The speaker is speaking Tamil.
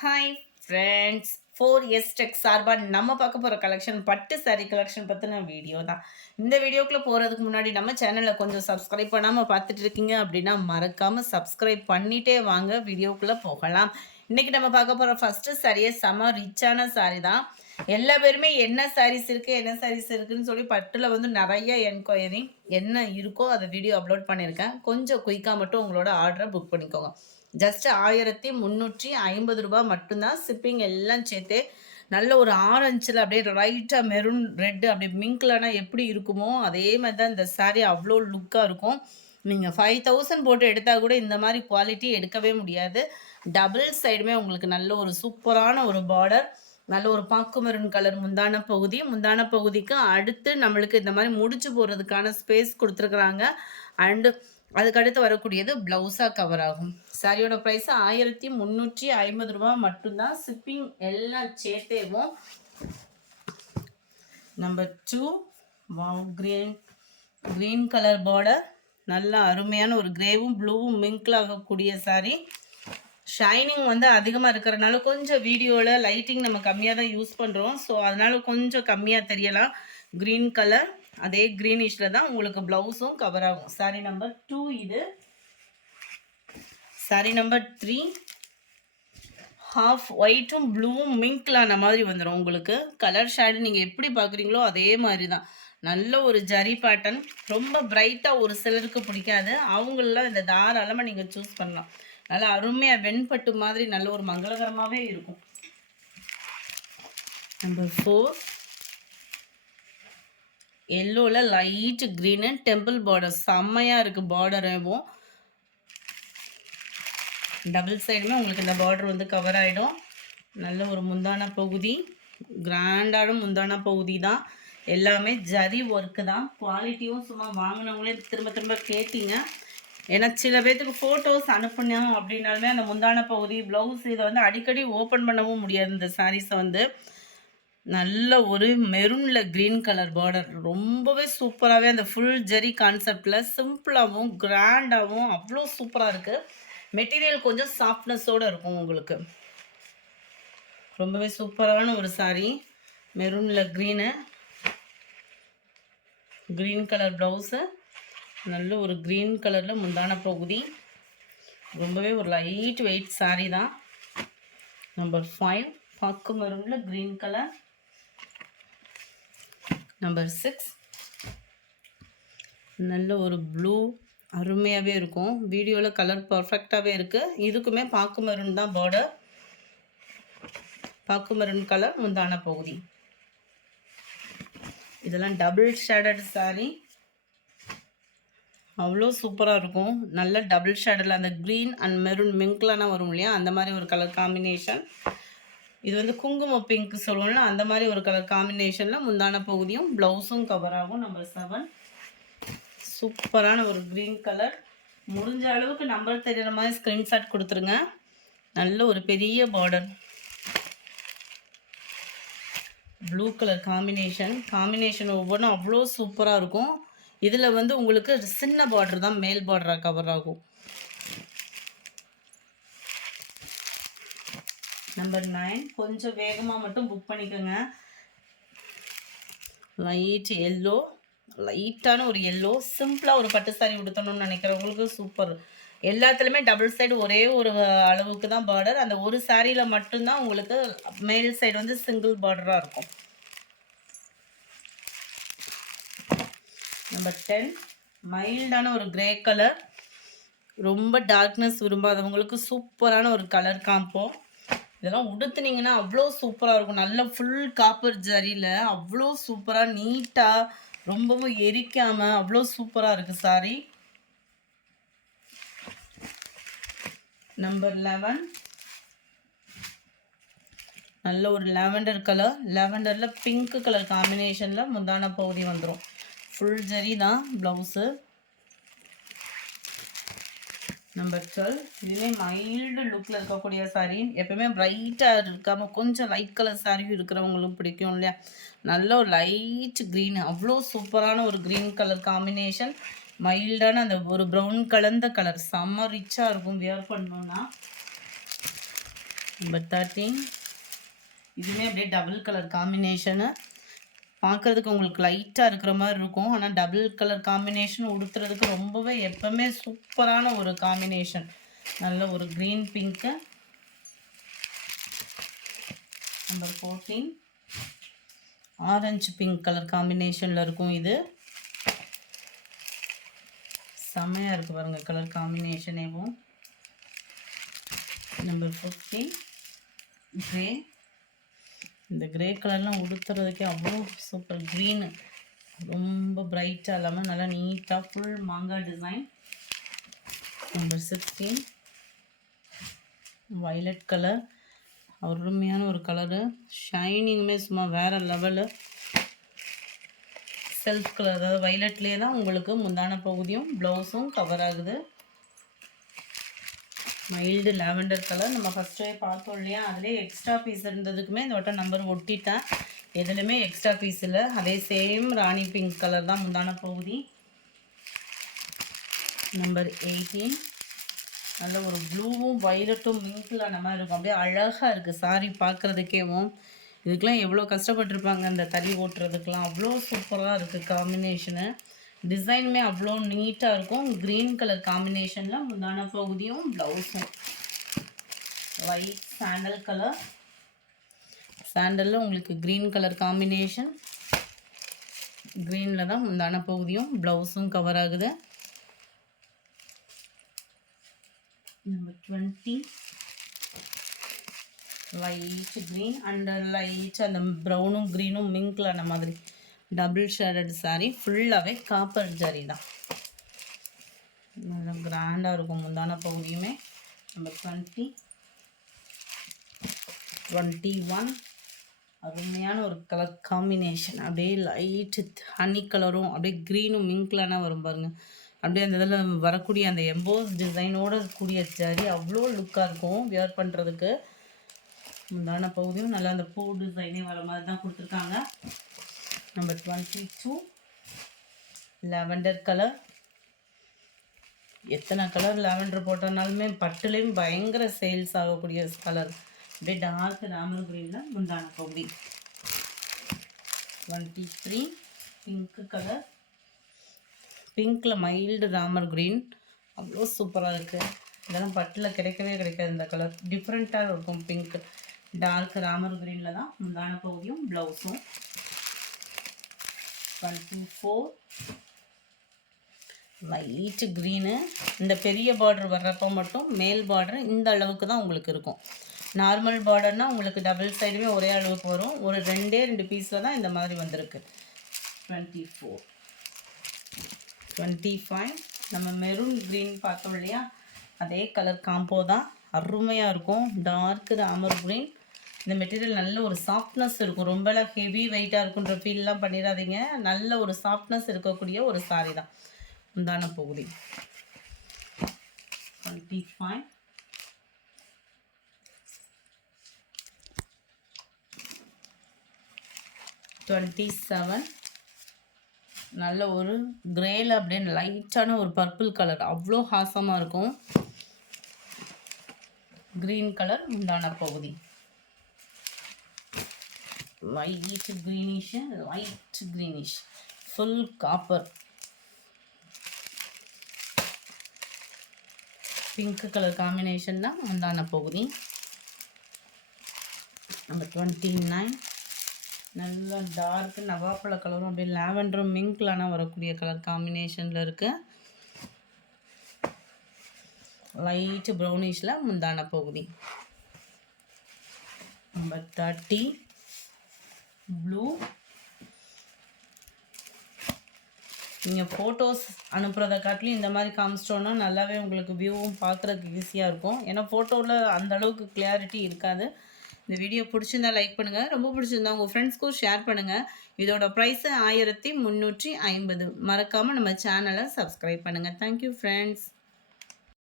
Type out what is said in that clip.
ஹாய் ஃப்ரெண்ட்ஸ், 4S டெக் சார்பாக நம்ம பார்க்க போகிற கலெக்ஷன் பட்டு saree கலெக்ஷன் பற்றின வீடியோ தான். இந்த வீடியோக்குள்ளே போகிறதுக்கு முன்னாடி நம்ம சேனலில் கொஞ்சம் சப்ஸ்கிரைப் பண்ணாமல் பார்த்துட்டு இருக்கீங்க அப்படின்னா மறக்காமல் சப்ஸ்கிரைப் பண்ணிட்டே வாங்க, வீடியோக்குள்ளே போகலாம். இன்றைக்கி நம்ம பார்க்க போகிற ஃபஸ்ட்டு சாரியே செம ரிச்சான சாரி தான். எல்லா பேருமே என்ன சாரீஸ் இருக்குது என்ன சாரீஸ் இருக்குதுன்னு சொல்லி பட்டில் வந்து நிறைய என்கொயரி என்ன இருக்கோ அதை வீடியோ அப்லோட் பண்ணியிருக்கேன். கொஞ்சம் குயிக்காக மட்டும் உங்களோட ஆர்டரை புக் பண்ணிக்கோங்க. ஜஸ்ட் 1350 ரூபா மட்டும்தான். ஷிப்பிங் எல்லாம் சேர்த்து நல்ல ஒரு ஆரஞ்சில் அப்படியே ரைட்டாக மெரூன் ரெட்டு அப்படி மிங்க்லனா எப்படி இருக்குமோ அதே மாதிரி தான் இந்த சாரீ. அவ்வளோ லுக்காக இருக்கும். நீங்கள் 5000 போட்டு எடுத்தால் கூட இந்த மாதிரி குவாலிட்டி எடுக்கவே முடியாது. டபுள் சைடுமே உங்களுக்கு நல்ல ஒரு சூப்பரான ஒரு பார்டர், நல்ல ஒரு பாக்கு மெரூன் கலர் முந்தான பகுதி. முந்தான பகுதிக்கு அடுத்து நம்மளுக்கு இந்த மாதிரி முடிச்சு போடுறதுக்கான ஸ்பேஸ் கொடுத்துருக்குறாங்க. அண்டு அதுக்கடுத்து வரக்கூடியது ப்ளவுஸாக கவர் ஆகும். சாரியோட ப்ரைஸ் 1350 ரூபா மட்டும்தான். ஷிப்பிங் எல்லாம் சேர்த்தேவும். Number 2 wow green colour border, நல்லா அருமையான ஒரு கிரேவும் ப்ளூவும் மிங்கில் ஆகக்கூடிய சாரி. ஷைனிங் வந்து அதிகமாக இருக்கிறதுனால கொஞ்சம் வீடியோவில் லைட்டிங் நம்ம கம்மியாக தான் யூஸ் பண்ணுறோம். ஸோ அதனால் கொஞ்சம் கம்மியாக தெரியலாம். க்ரீன் கலர் அதே க்ரீனிஷில் தான் உங்களுக்கு ப்ளவுஸும் கவர் ஆகும். சாரி நம்பர் 2 இது. சாரி நம்பர் 3 ஹாஃப் ஒயிட்டும் ப்ளூவும் மிங்க்லான மாதிரி வந்துடும் உங்களுக்கு. கலர் ஷேடு நீங்கள் எப்படி பார்க்குறீங்களோ அதே மாதிரி தான். நல்ல ஒரு ஜரி பேட்டர்ன், ரொம்ப பிரைட்டாக ஒரு சிலருக்கு பிடிக்காது. அவங்களெலாம் இந்த தாராளமாக நீங்கள் சூஸ் பண்ணலாம். நல்லா அருமையாக வெண்பட்டு மாதிரி நல்ல ஒரு மங்களகரமாகவே இருக்கும். நம்பர் 4 எல்லோவில் லைட் க்ரீனு டெம்பிள் பார்டர் செம்மையாக இருக்குது. பார்டரும் டபுள் சைடுமே உங்களுக்கு இந்த பார்டர் வந்து கவர் ஆகிடும். நல்ல ஒரு முந்தான பகுதி, கிராண்டான முந்தான பகுதி தான். எல்லாமே ஜரி ஒர்க்கு தான். குவாலிட்டியும் சும்மா வாங்கினவங்களே திரும்ப திரும்ப கேட்டீங்க. ஏன்னா சில பேர்த்துக்கு ஃபோட்டோஸ் அனுப்பினோம் அப்படின்னாலுமே அந்த முந்தான பகுதி ப்ளவுஸ் இதை வந்து அடிக்கடி ஓப்பன் பண்ணவும் முடியாது. இந்த சாரீஸை வந்து நல்ல ஒரு மெரூனில் க்ரீன் கலர் பார்டர் ரொம்பவே சூப்பராகவே அந்த ஃபுல் ஜரி கான்செப்டில் சிம்பிளாகவும் கிராண்டாகவும் அவ்வளோ சூப்பராக இருக்குது. மெட்டீரியல் கொஞ்சம் சாஃப்ட்னஸோடு இருக்கும் உங்களுக்கு. ரொம்பவே சூப்பரான ஒரு சாரீ. மெரூனில் க்ரீன் கலர் ப்ளவுஸு, நல்ல ஒரு க்ரீன் கலரில் முந்தான பகுதி. ரொம்பவே ஒரு லைட் வெயிட் சாரீ தான். நம்பர் 5 பாக்கு மெரூனில் க்ரீன் கலர். நம்பர் 6 நல்ல ஒரு ப்ளூ, அருமையாகவே இருக்கும். வீடியோவில் கலர் பர்ஃபெக்டாகவே இருக்குது. இதுக்குமே பாக்கு மெரூன் தான் பார்டர். பாக்கு மெரூன் கலர் முந்தான பகுதி. இதெல்லாம் டபுள் ஷேடட் சாரீ. அவ்வளோ சூப்பராக இருக்கும். நல்ல டபுள் ஷேடில் அந்த க்ரீன் அண்ட் மெரூன் மிங்க்லாம் வரும் இல்லையா, அந்த மாதிரி ஒரு கலர் காம்பினேஷன். இது வந்து குங்கும பிங்க் சொல்லுவோம்ல, அந்த மாதிரி ஒரு கலர் காம்பினேஷனில் முந்தான பகுதியும் ப்ளவுஸும் கவர் ஆகும். நம்பர் 7 சூப்பரான ஒரு க்ரீன் கலர். முடிஞ்ச அளவுக்கு நம்பர் தெரிகிற மாதிரி ஸ்க்ரீன்ஷாட் கொடுத்துருங்க. நல்ல ஒரு பெரிய பார்டர், ப்ளூ கலர் காம்பினேஷன் ஒவ்வொன்றும் அவ்வளோ சூப்பராக இருக்கும். இதில் வந்து உங்களுக்கு சின்ன பார்டர் தான் மேல் பார்டராக கவர் ஆகும். நம்பர் 9 கொஞ்சம் வேகமாக மட்டும் புக் பண்ணிக்கோங்க. லைட் எல்லோ, லைட்டான ஒரு எல்லோ, சிம்பிளாக ஒரு பட்டு சாரி உடுத்தணும்னு நினைக்கிறவங்களுக்கு சூப்பர். எல்லாத்துலேயுமே டபுள் சைடு ஒரே ஒரு அளவுக்கு தான் பார்டர். அந்த ஒரு சாரியில் மட்டும்தான் உங்களுக்கு மேல் சைடு வந்து சிங்கிள் பார்டராக இருக்கும். நம்பர் 10 மைல்டான ஒரு கிரே கலர். ரொம்ப டார்க்னஸ் விரும்பாதவங்களுக்கு சூப்பரான ஒரு கலர் காம்போ. இதெல்லாம் உடுத்துனீங்கன்னா அவ்வளோ சூப்பராக இருக்கும். நல்ல ஃபுல் காப்பர் ஜரியில் அவ்வளோ சூப்பராக நீட்டாக ரொம்பவும் எரிக்காமல் அவ்வளோ சூப்பராக இருக்குது சாரி. நம்பர் 11 நல்ல ஒரு லாவெண்டர் கலர். லாவெண்டரில் பிங்க் கலர் காம்பினேஷனில் முந்தான பகுதி வந்துடும். ஃபுல் ஜரி தான் ப்ளவுஸு. நம்பர் 12 இதுவே மைல்டு லுக்கில் இருக்கக்கூடிய சாரீ. எப்பவுமே பிரைட்டாக இருக்காமல் கொஞ்சம் லைட் கலர் சாரியும் இருக்கிறவங்களும் பிடிக்கும் இல்லையா. நல்ல ஒரு லைட் க்ரீன், அவ்வளோ சூப்பரான ஒரு க்ரீன் கலர் காம்பினேஷன். மைல்டான அந்த ஒரு ப்ரௌன் கலந்த கலர் செம்ம ரிச்சாக இருக்கும் வியர் பண்ணோன்னா. நம்பர் 13. இதுவுமே அப்படியே டபுள் கலர் காம்பினேஷனு. பார்க்குறதுக்கு உங்களுக்கு லைட்டாக இருக்கிற மாதிரி இருக்கும். ஆனால் டபுள் கலர் காம்பினேஷன் உடுத்துறதுக்கு ரொம்பவே எப்பவுமே சூப்பரான ஒரு காம்பினேஷன். நல்ல ஒரு green pink. Number 14. Orange pink colour காம்பினேஷனில் இருக்கும். இது செம்மையாக இருக்குது பாருங்கள் கலர் காம்பினேஷனேவும். நம்பர் 15. க்ரே. இந்த க்ரே கலர்லாம் உடுத்துறதுக்கே அவ்வளோ சூப்பர். க்ரீனு ரொம்ப பிரைட்டாக இல்லாமல் நல்லா நீட்டாக ஃபுல் மாங்காய் டிசைன். நம்பர் 16. Violet colour. அருமையான ஒரு கலரு. ஷைனிங்குமே சும்மா வேறு லெவலு. செல்ஃப் கலர், அதாவது வயலட்லேயே தான் உங்களுக்கு முந்தான பகுதியும் ப்ளவுஸும் கவர் ஆகுது. Mild lavender colour. நம்ம ஃபஸ்ட்டே பார்த்தோம் இல்லையா, அதுலேயே எக்ஸ்ட்ரா பீஸ் இருந்ததுக்குமே இந்த வட்டம் நம்பர் ஒட்டிட்டேன். எதுலையுமே எக்ஸ்ட்ரா பீஸ் இல்லை. அதே சேம் ராணி பிங்க் கலர் தான் முந்தான பகுதி. நம்பர் 18. நல்ல ஒரு ப்ளூவும் வயலட்டும் மிங்கில் அந்த மாதிரி இருக்கும். அப்படியே அழகாக இருக்குது சாரி பார்க்குறதுக்கேவும். இதுக்கெலாம் எவ்வளோ கஷ்டப்பட்டுருப்பாங்க அந்த தறி ஓட்டுறதுக்கெலாம். அவ்வளோ சூப்பராக இருக்குது காம்பினேஷனு. டிசைனுமே அவ்வளோ நீட்டாக இருக்கும். க்ரீன் கலர் காம்பினேஷனில் முந்தான பகுதியும் ப்ளவுஸும். White sandal colour. சாண்டலில் உங்களுக்கு க்ரீன் கலர் காம்பினேஷன். க்ரீனில் தான் முந்தான பகுதியும் ப்ளவுஸும் கவர் ஆகுது. Number 20. Light green and light அந்த ப்ரௌனும் க்ரீனும் மிங்கில் அந்த மாதிரி டபுள் ஷேடட் சாரீ. ஃபுல்லாகவே காப்பர் ஜரி தான். நல்லா கிராண்டாக இருக்கும் முந்தான பகுதியுமே. நம்பர் 20. 21. அருமையான ஒரு கலர் காம்பினேஷன். அப்படியே லைட்டு ஹனி கலரும் அப்படியே க்ரீனும் மிங்க்லானா வரும் பாருங்கள். அப்படியே அந்த இதில் வரக்கூடிய அந்த எம்போஸ் டிசைனோடு கூடிய ஜரி அவ்வளோ லுக்காக இருக்கும் வியர் பண்ணுறதுக்கு. முந்தான பகுதியும் நல்லா அந்த பூ டிசைனே வர மாதிரி தான் கொடுத்துருக்காங்க. நம்பர் 22. Lavender colour. எத்தனை கலர் லாவெண்டர் போட்டனாலுமே பட்டுலேயும் பயங்கர சேல்ஸ் ஆகக்கூடிய கலர். அப்படியே டார்க் ராமர் க்ரீனில் முந்தான பகுதி. 23. Pink colour. பிங்க்கில் மைல்டு ராமர் க்ரீன் அவ்வளோ சூப்பராக இருக்குது. இதெல்லாம் பட்டில் கிடைக்கவே கிடைக்காது. இந்த கலர் டிஃப்ரெண்ட்டாக இருக்கும். பிங்க் டார்க் ராமர் க்ரீனில் தான் முந்தான பகுதியும் ப்ளவுஸும். 24. Light green. இந்த பெரிய பார்டர் வர்றப்போ மட்டும் மேல் பார்டர் இந்த அளவுக்கு தான் உங்களுக்கு இருக்கும். நார்மல் பார்டர்னால் உங்களுக்கு டபுள் சைடுமே ஒரே அளவுக்கு வரும். ஒரு 2 பீஸில் தான் இந்த மாதிரி வந்திருக்கு. 24. 25. நம்ம மெரூன் க்ரீன் பார்த்தோம் இல்லையா, அதே கலர் காம்போ தான். அருமையாக இருக்கும். டார்க் ராமர் க்ரீன். இந்த மெட்டீரியல் நல்ல ஒரு சாஃப்ட்னஸ் இருக்கும். ரொம்பலாம் ஹெவி வெயிட்டாக இருக்குன்ற ஃபீல்லாம் பண்ணிடாதீங்க. நல்ல ஒரு சாஃப்ட்னஸ் இருக்கக்கூடிய ஒரு சாரி தான் முந்தான பகுதி. 25. 27. நல்ல ஒரு கிரேல அப்படியே லைட்டான ஒரு பர்பிள் கலர் அவ்வளோ ஹாசமாக இருக்கும். க்ரீன் கலர் முந்தான பகுதி. Light greenish full copper. Pink colour combination தான் முந்தான பகுதி. நம்பர் 29. நல்ல டார்க் நவாப்பழ கலரும் அப்படியே லாவெண்டரும் மிங்க்லான வரக்கூடிய கலர் காம்பினேஷனில் இருக்குது. லைட் ப்ரௌனிஷில் முந்தான பகுதி. நம்பர் 30. ப்ளூ. நீங்கள் ஃபோட்டோஸ் அனுப்புகிறத காட்டிலும் இந்த மாதிரி காமிச்சிட்டோன்னா நல்லாவே உங்களுக்கு வியூவும் பார்க்குறதுக்கு ஈஸியாக இருக்கும். ஏன்னா ஃபோட்டோவில் அந்தளவுக்கு கிளியாரிட்டி இருக்காது. இந்த வீடியோ பிடிச்சிருந்தா லைக் பண்ணுங்கள். ரொம்ப பிடிச்சிருந்தா உங்கள் ஃப்ரெண்ட்ஸ்க்கும் ஷேர் பண்ணுங்கள். இதோட ப்ரைஸு 1350. மறக்காமல் நம்ம சேனலை சப்ஸ்கிரைப் பண்ணுங்கள். Thank you friends.